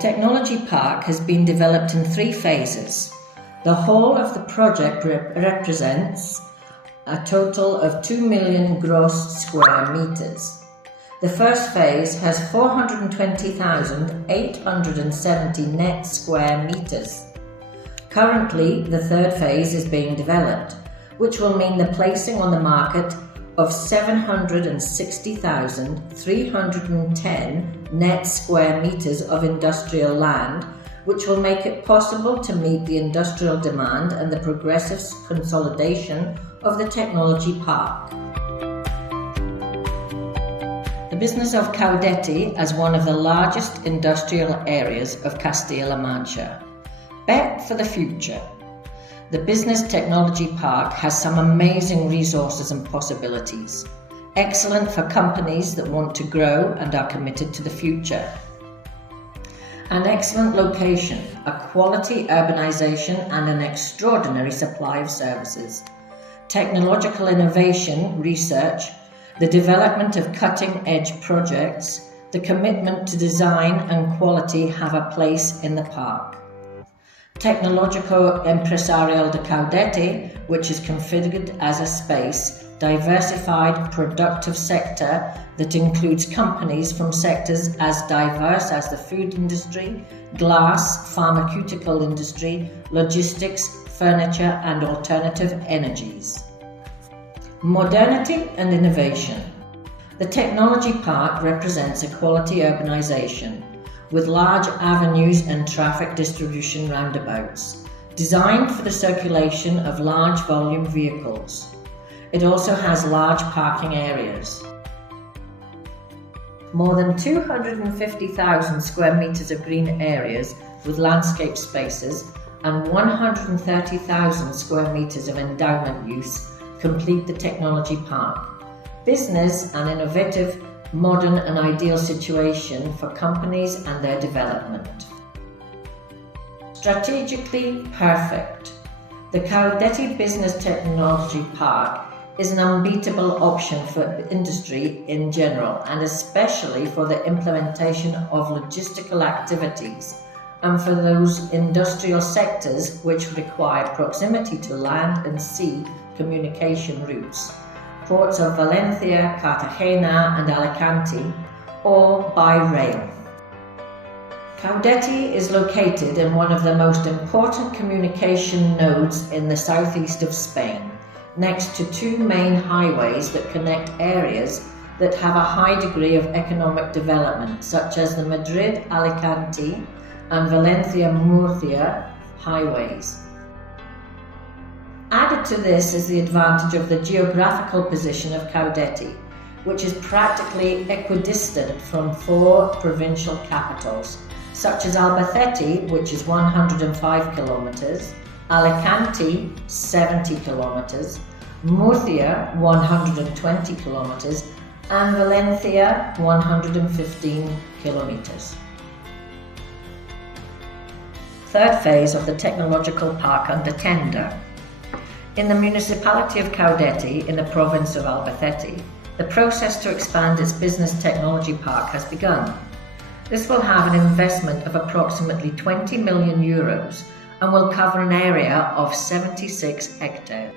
technology park has been developed in 3 phases. The whole of the project represents a total of 2 million gross square metres. The first phase has 420,870 net square metres. Currently, the third phase is being developed, which will mean the placing on the market of 760,310 net square metres of industrial land, which will make it possible to meet the industrial demand and the progressive consolidation of the technology park. The business of Caudete as one of the largest industrial areas of Castilla-La Mancha. Bet for the future. The Business Technology Park has some amazing resources and possibilities. Excellent for companies that want to grow and are committed to the future. An excellent location, a quality urbanization and an extraordinary supply of services. Technological innovation, research, the development of cutting-edge projects, the commitment to design and quality have a place in the park. Technologico Empresarial de Caudete, which is configured as a space, diversified productive sector that includes companies from sectors as diverse as the food industry, glass, pharmaceutical industry, logistics, furniture and alternative energies. Modernity and innovation. The technology park represents a quality urbanization with large avenues and traffic distribution roundabouts, designed for the circulation of large volume vehicles. It also has large parking areas. More than 250,000 square metres of green areas with landscape spaces and 130,000 square metres of endowment use complete the technology park. Business and innovative, modern and ideal situation for companies and their development. Strategically perfect. The Caudete Business Technology Park is an unbeatable option for industry in general and especially for the implementation of logistical activities and for those industrial sectors which require proximity to land and sea communication routes, ports of Valencia, Cartagena and Albacete, or by rail. Caudete is located in one of the most important communication nodes in the southeast of Spain, next to 2 main highways that connect areas that have a high degree of economic development, such as the Madrid-Alicante and Valencia-Murcia highways. Added to this is the advantage of the geographical position of Caudete, which is practically equidistant from 4 provincial capitals, such as Albacete, which is 105 kilometers, Alicante, 70 kilometers, Murcia, 120 kilometers, and Valencia, 115 kilometers. Third phase of the technological park under tender. In the municipality of Caudete, in the province of Albacete, the process to expand its business technology park has begun. This will have an investment of approximately 20 million euros and will cover an area of 76 hectares.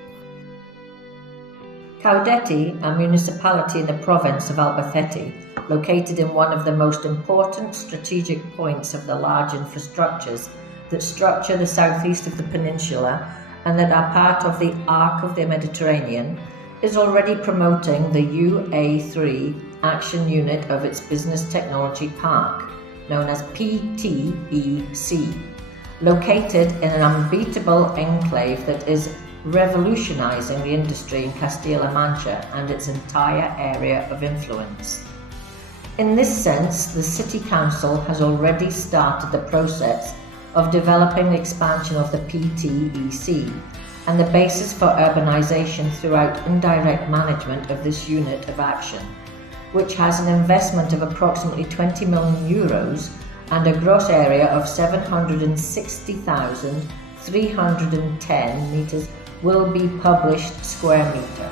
Caudete, a municipality in the province of Albacete, located in one of the most important strategic points of the large infrastructures that structure the southeast of the peninsula and that are part of the Arc of the Mediterranean, is already promoting the UA3 action unit of its Business Technology Park, known as PTEC, located in an unbeatable enclave that is revolutionizing the industry in Castilla-La Mancha and its entire area of influence. In this sense, the City Council has already started the process of developing the expansion of the PTEC and the basis for urbanization throughout indirect management of this unit of action, which has an investment of approximately 20 million euros and a gross area of 760,310 meters will be published square meter.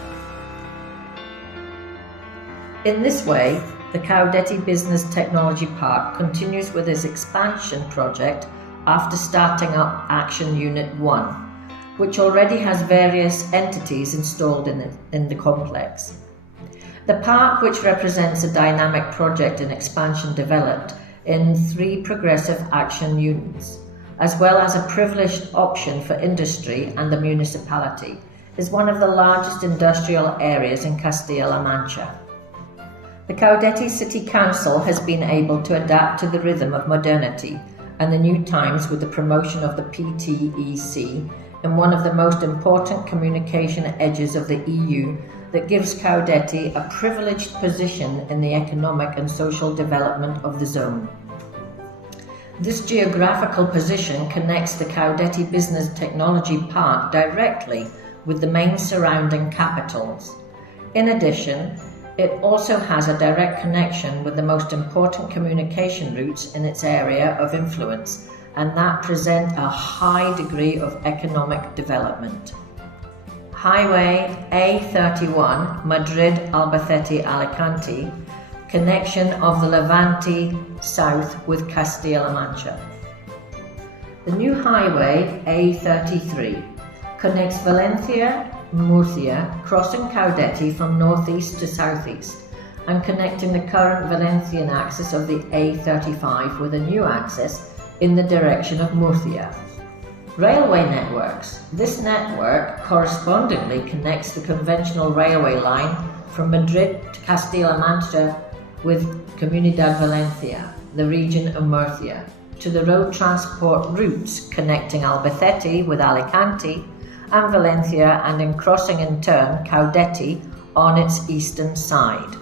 In this way, the Caudete Business Technology Park continues with its expansion project after starting up Action Unit 1, which already has various entities installed in the complex. The park, which represents a dynamic project in expansion developed in 3 progressive action units, as well as a privileged option for industry and the municipality, is one of the largest industrial areas in Castilla-La Mancha. The Caudete City Council has been able to adapt to the rhythm of modernity and the new times with the promotion of the PTEC in one of the most important communication edges of the EU that gives Caudete a privileged position in the economic and social development of the zone. This geographical position connects the Caudete Business Technology Park directly with the main surrounding capitals. In addition, it also has a direct connection with the most important communication routes in its area of influence, and that present a high degree of economic development. Highway A31 Madrid-Albacete-Alicante, connection of the Levante south with Castilla-La Mancha. The new highway A33 connects Valencia, Murcia, crossing Caudete from northeast to southeast and connecting the current Valencian axis of the A35 with a new axis in the direction of Murcia. Railway networks. This network correspondingly connects the conventional railway line from Madrid to Castilla-La Mancha with Comunidad Valencia, the region of Murcia, to the road transport routes connecting Albacete with Alicante and Valencia, and in crossing in turn Caudete on its eastern side.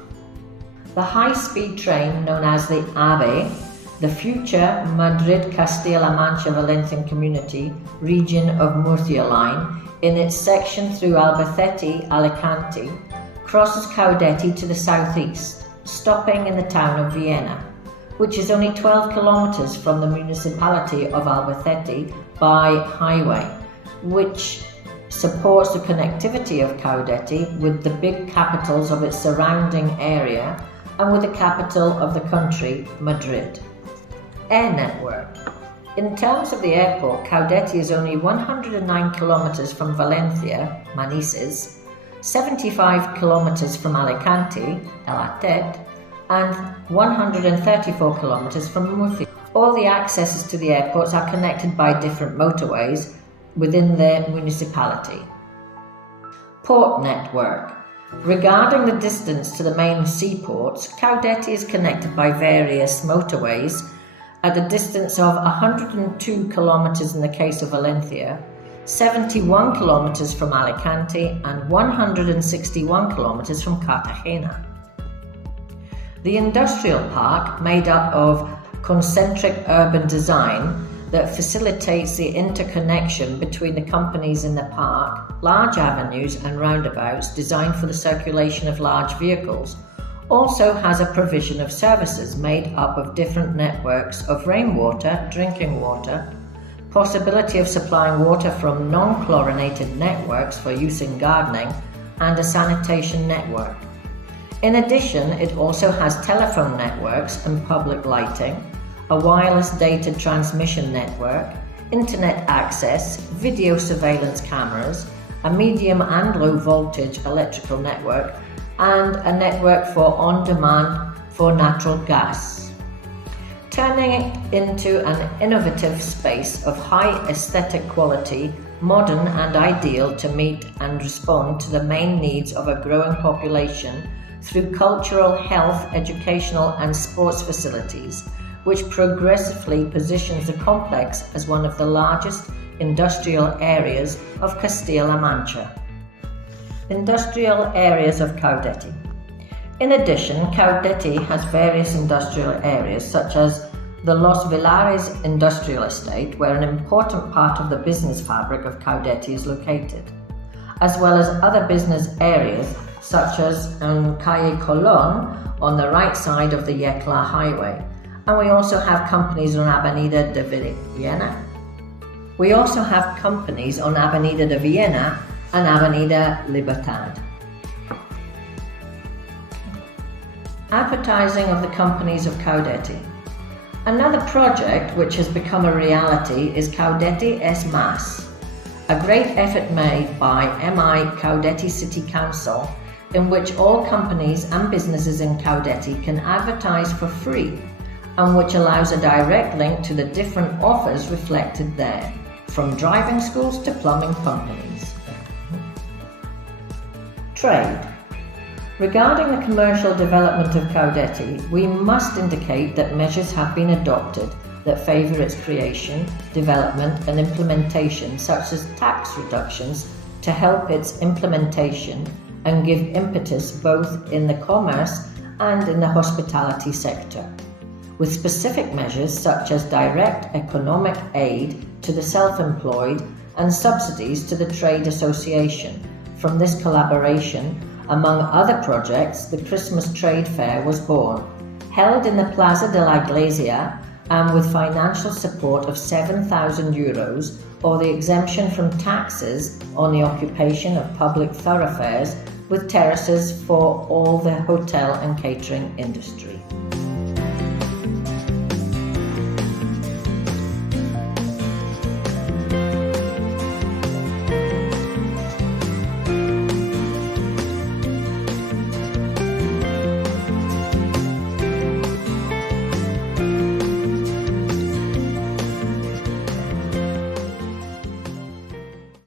The high-speed train known as the AVE, the future Madrid-Castilla-La Mancha-Valencian Community region of Murcia line, in its section through Albacete-Alicante, crosses Caudete to the southeast, stopping in the town of Vienna, which is only 12 kilometers from the municipality of Albacete by highway, which supports the connectivity of Caudete with the big capitals of its surrounding area and with the capital of the country, Madrid. Air network. In terms of the airport, Caudete is only 109 kilometers from Valencia, Manises, 75 kilometers from Alicante, Albacete, and 134 kilometers from Murcia. All the accesses to the airports are connected by different motorways within the municipality. Port network. Regarding the distance to the main seaports, Caudete is connected by various motorways at a distance of 102 kilometers in the case of Valencia, 71 kilometers from Alicante, and 161 kilometers from Cartagena. The industrial park, made up of concentric urban design that facilitates the interconnection between the companies in the park, large avenues and roundabouts designed for the circulation of large vehicles, also has a provision of services made up of different networks of rainwater, drinking water, possibility of supplying water from non-chlorinated networks for use in gardening, and a sanitation network. In addition, it also has telephone networks and public lighting, a wireless data transmission network, internet access, video surveillance cameras, a medium and low voltage electrical network, and a network for on-demand for natural gas. Turning it into an innovative space of high aesthetic quality, modern and ideal to meet and respond to the main needs of a growing population through cultural, health, educational and sports facilities, which progressively positions the complex as one of the largest industrial areas of Castilla-La Mancha. Industrial areas of Caudete. In addition, Caudete has various industrial areas such as the Los Vilares Industrial Estate, where an important part of the business fabric of Caudete is located, as well as other business areas such as Calle Colón on the right side of the Yecla Highway. And we also have companies on Avenida de Vienna. We also have companies on Avenida de Vienna and Avenida Libertad. Advertising of the companies of Caudete. Another project which has become a reality is Caudete es Más, a great effort made by MI Caudete City Council, in which all companies and businesses in Caudete can advertise for free, and which allows a direct link to the different offers reflected there, from driving schools to plumbing companies. Trade. Regarding the commercial development of Caudete, we must indicate that measures have been adopted that favour its creation, development and implementation, such as tax reductions, to help its implementation and give impetus both in the commerce and in the hospitality sector, with specific measures such as direct economic aid to the self-employed and subsidies to the trade association. From this collaboration, among other projects, the Christmas Trade Fair was born, held in the Plaza de la Iglesia and with financial support of €7,000 or the exemption from taxes on the occupation of public thoroughfares with terraces for all the hotel and catering industry.